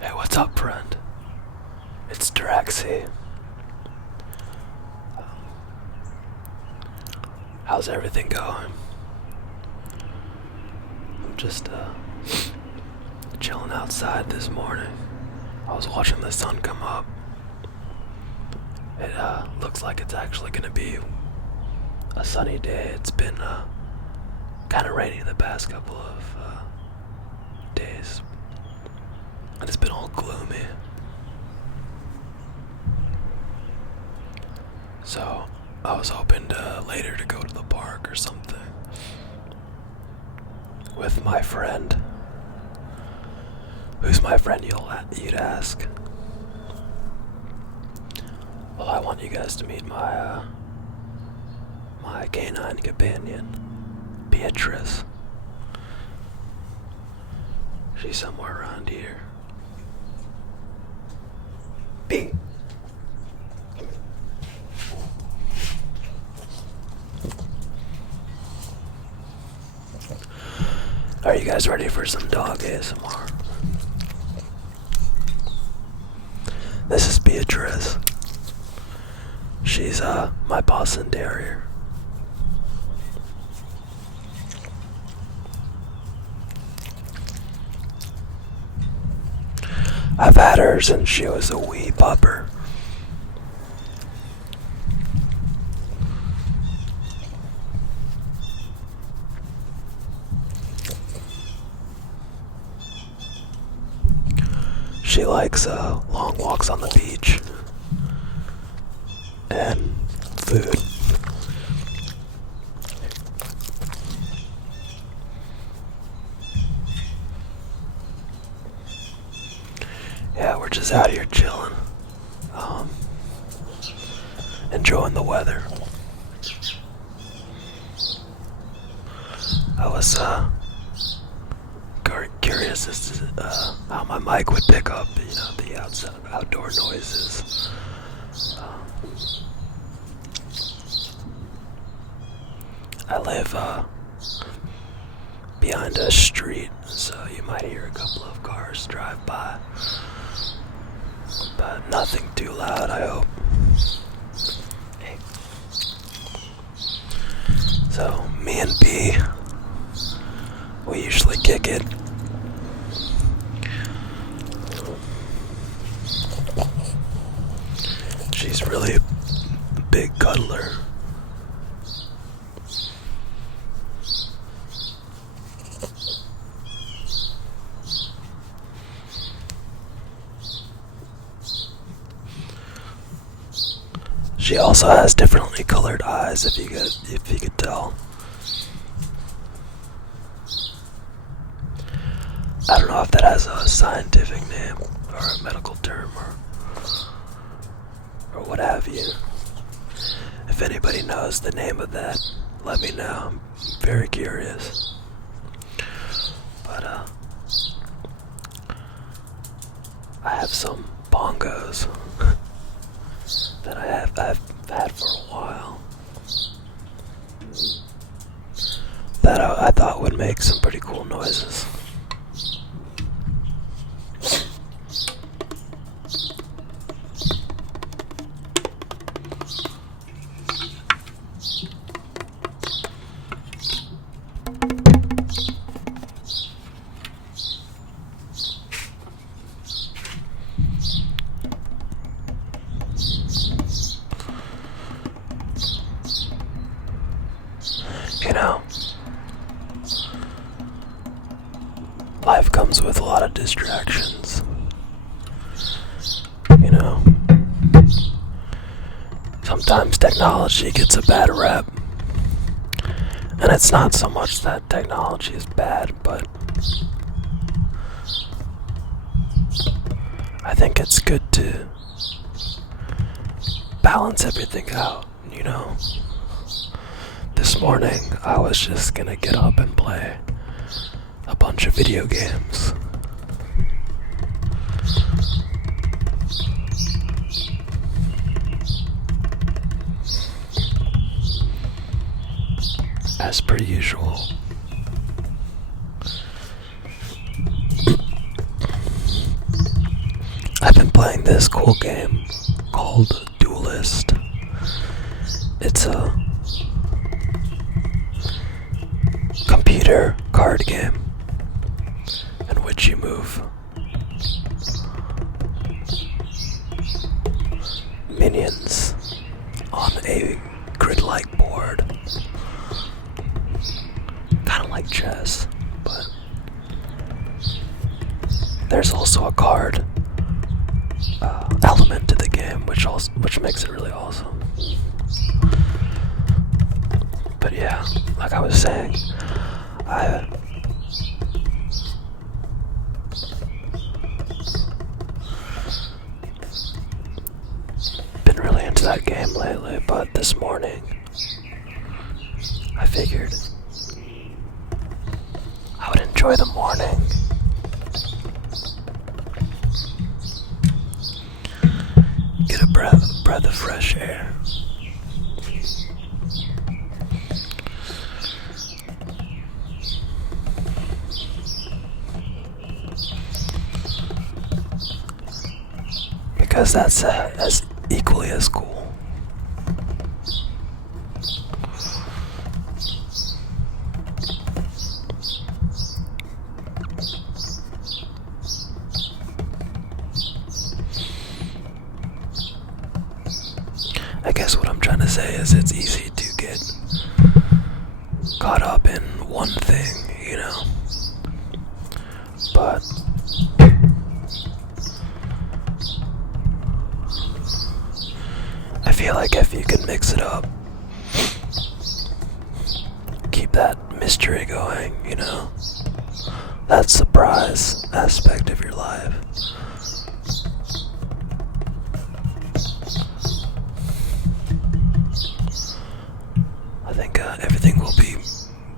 Hey, what's up, friend? It's Draxy. How's everything going? I'm just, chilling outside this morning. I was watching the sun come up. It, looks like it's actually gonna be a sunny day. It's been, kinda rainy the past couple of, days. And it's been all gloomy. So, I was hoping later to go to the park or something with my friend. Who's my friend, you'd ask? Well, I want you guys to meet my canine companion, Beatrice. She's somewhere around here. B. Are you guys ready for some dog ASMR? This is Beatrice. She's my Boston Terrier. I've had her since she was a wee pupper. She likes long walks on the beach and food. Yeah, we're just out here chilling, enjoying the weather. I was curious as to how my mic would pick up, the outdoor noises. I live behind a street, so you might hear a couple of cars drive by, but nothing too loud, I hope. Hey. So, me and B, we usually kick it. She's really a big cuddler. She also has differently colored eyes, if you could tell. I don't know if that has a scientific name or a medical term or what have you. If anybody knows the name of that, let me know. I'm very curious. But I have some bongos that I've had for a while that I thought would make some pretty cool noises. Life comes with a lot of distractions. Sometimes technology gets a bad rep. And it's not so much that technology is bad, but I think it's good to balance everything out, This morning, I was just gonna get up and play a bunch of video games. As per usual. playing this cool game called Duelist. It's a computer card game in which you move minions on a grid-like board. Kind of like chess, but there's also a card element to the game, which makes it really awesome. But yeah, like I was saying, I've been really into that game lately, but this morning I figured I would enjoy the morning. Get a breath of fresh air. Because that's as equally as cool. I guess what I'm trying to say is it's easy to get caught up in one thing, you know? But I feel like if you can mix it up, keep that mystery going, you know? That surprise aspect of your life. I think everything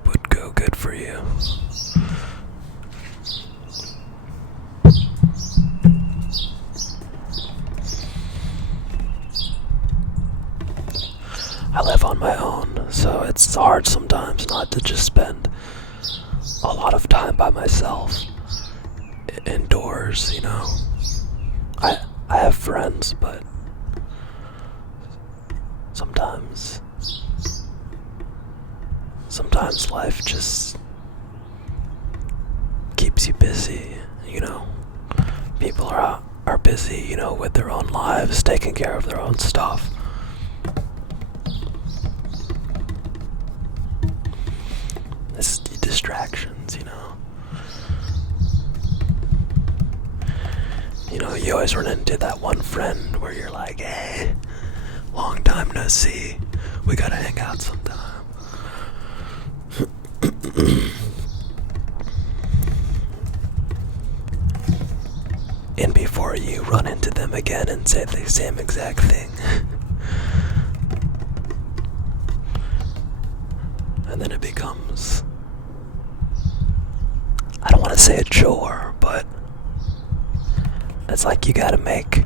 would go good for you. I live on my own, so it's hard sometimes not to just spend a lot of time by myself indoors, you know. I have friends, but sometimes life just keeps you busy, you know. People are busy, you know, with their own lives, taking care of their own stuff. It's distractions, you know. You know, you always run into that one friend where you're like, hey, long time no see, we gotta hang out sometime. And before you run into them again and say the same exact thing. And then it becomes, I don't want to say a chore, but it's like you gotta make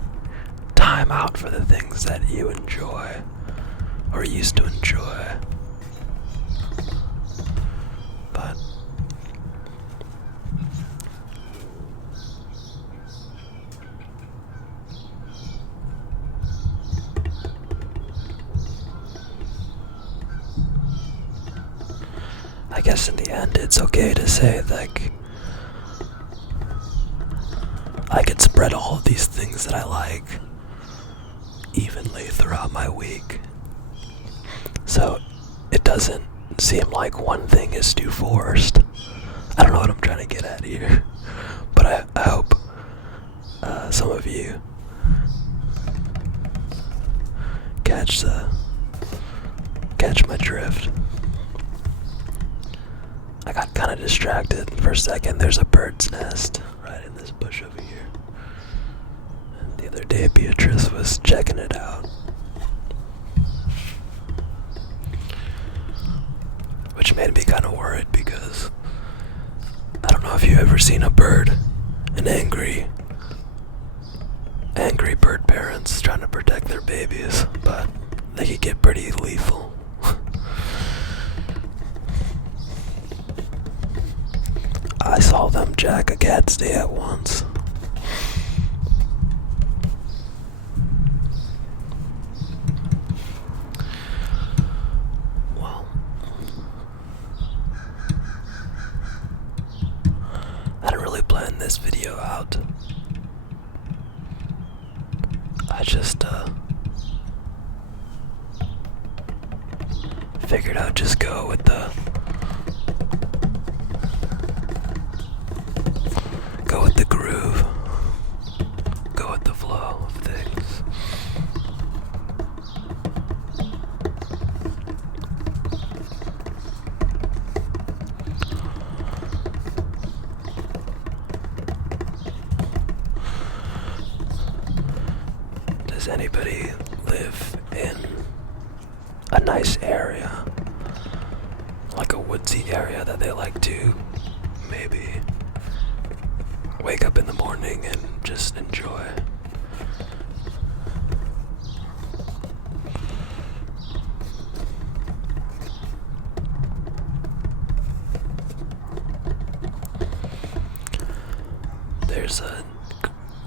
time out for the things that you enjoy or used to enjoy. But I guess in the end it's okay to say, like, I could spread all of these things that I like evenly throughout my week, so it doesn't seem like one thing is too forced. I don't know what I'm trying to get at here, but I hope some of you catch my drift. I got kind of distracted for a second. There's a bird's nest right in this bush over here. And the other day, Beatrice was checking it out, which made me kind of worried because I don't know if you've ever seen a bird, an angry bird parents trying to protect their babies, but they could get pretty lethal. I saw them jack a cat's day at once. this video out, I just figured I'd just go with the groove, go with the flow of things. Does anybody live in a nice area, like a woodsy area that they like to maybe wake up in the morning and just enjoy?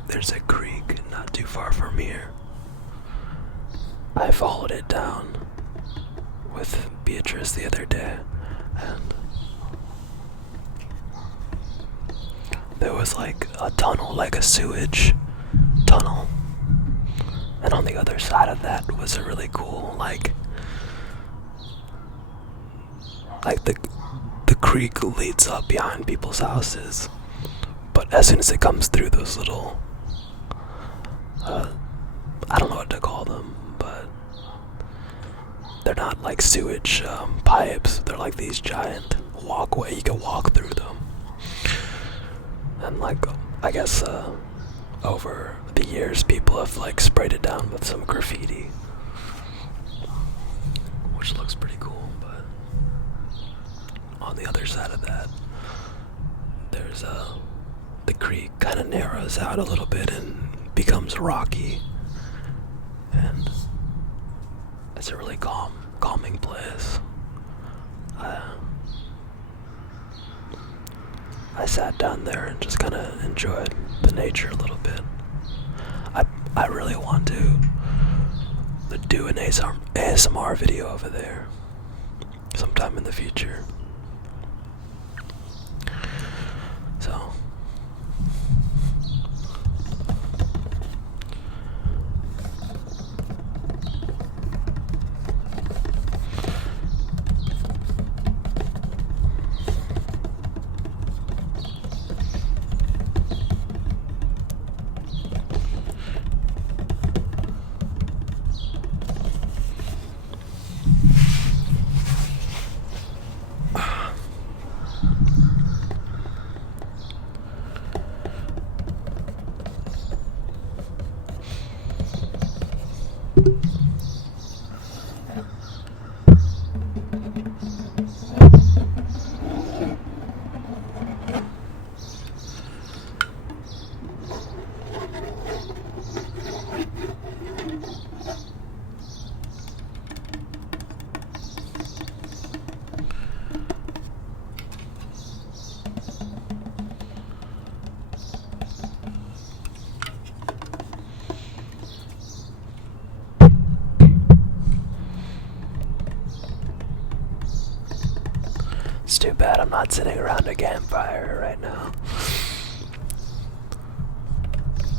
There's a creek not too far from here. I followed it down with Beatrice the other day, and there was like a tunnel, like a sewage tunnel, and on the other side of that was a really cool like the creek leads up behind people's houses, but as soon as it comes through those little I don't know what to call them, but they're not like sewage pipes. They're like these giant walkway. You can walk through them. And like, I guess over the years, people have like sprayed it down with some graffiti, which looks pretty cool. But on the other side of that, there's the creek kind of narrows out a little bit and becomes rocky, and it's a really calming place. I sat down there and just kind of enjoyed the nature a little bit. I really want to do an ASMR video over there sometime in the future. So it's too bad I'm not sitting around a campfire right now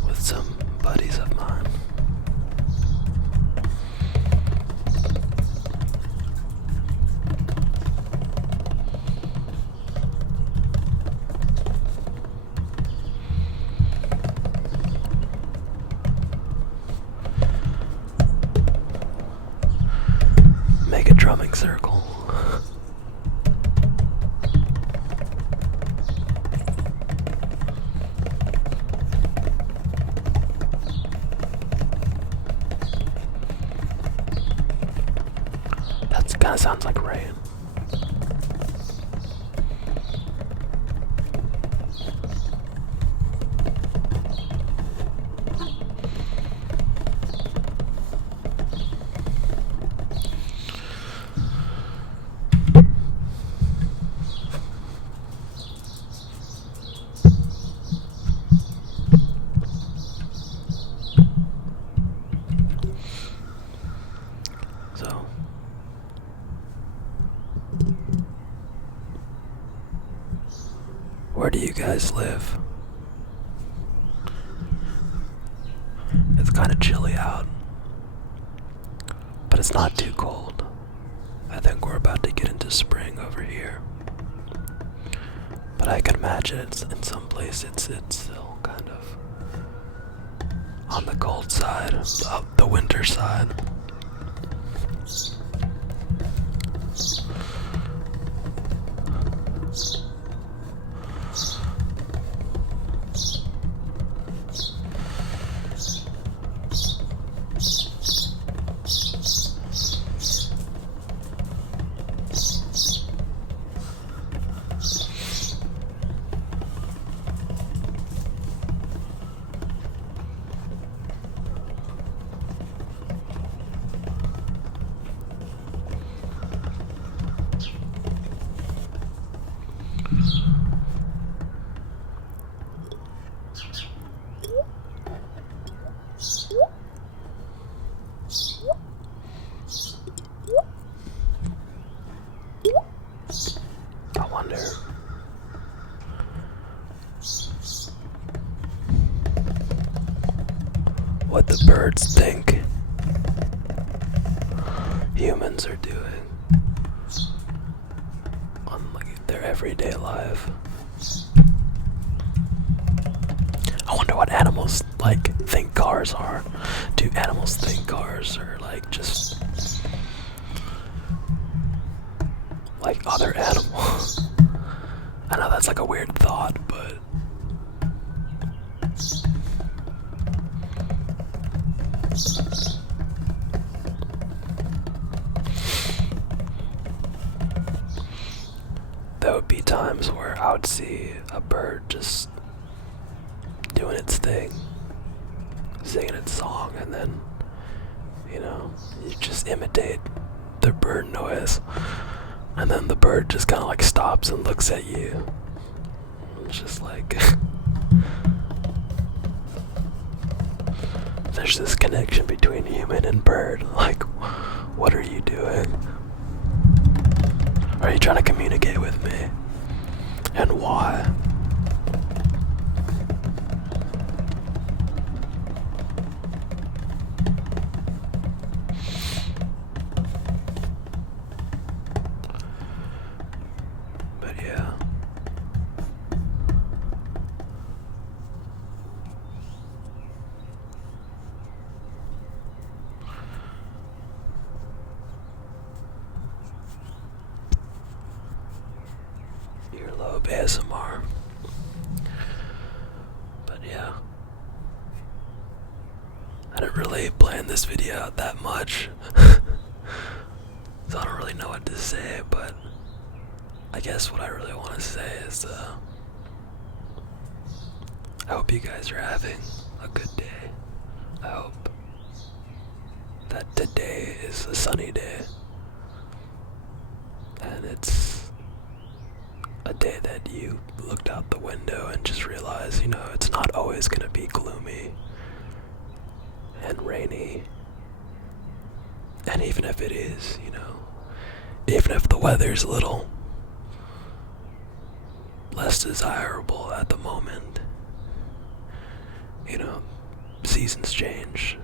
with some buddies of mine. Make a drumming circle. That kind of sounds like rain. So where do you guys live? kind of chilly out, but it's not too cold. I think we're about to get into spring over here, but I can imagine in some places it's still kind of on the cold side, of the winter side. I wonder what the birds think humans are doing on like their everyday life. I wonder what animals like think cars are. Do animals think cars are like just like other animals? I know that's like a weird thought, but there would be times where I would see a bird just doing its thing, singing its song, and then, you just imitate the bird noise, and then the bird just kind of like stops and looks at you. It's just like there's this connection between human and bird. Like, what are you doing? Are you trying to communicate with me? And why? But yeah. Earlobe ASMR. But yeah. I didn't really plan this video out that much. So I don't really know what to say, but I guess what I really want to say is I hope you guys are having a good day. I hope that today is a sunny day, and it's a day that you looked out the window and just realized, it's not always going to be gloomy and rainy. And even if it is, even if the weather's a little less desirable at the moment, seasons change.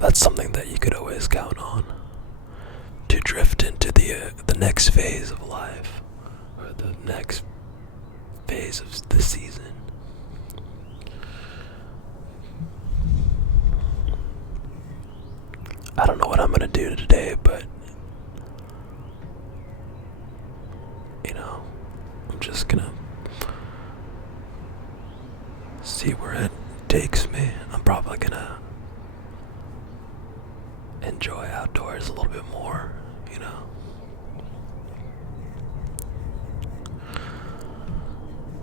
That's something that you could always count on to drift into the next phase of life, or the next phase of the season. I don't know what I'm gonna do today, but I'm just gonna see where it takes me. I'm probably gonna enjoy outdoors a little bit more,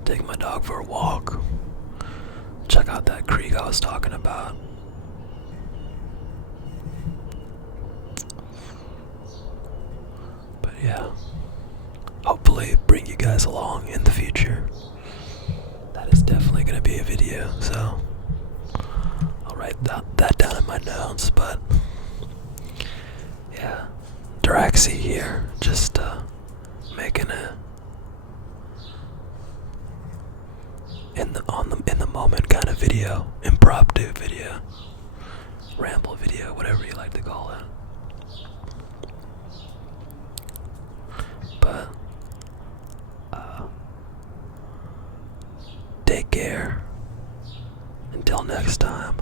take my dog for a walk, check out that creek I was talking about. But yeah, hopefully bring you guys along in the future. That is definitely going to be a video, so I'll write that down in my notes. But yeah, Daraxi here, just making in the moment kind of video, impromptu video, ramble video, whatever you like to call it. But take care. Until next time.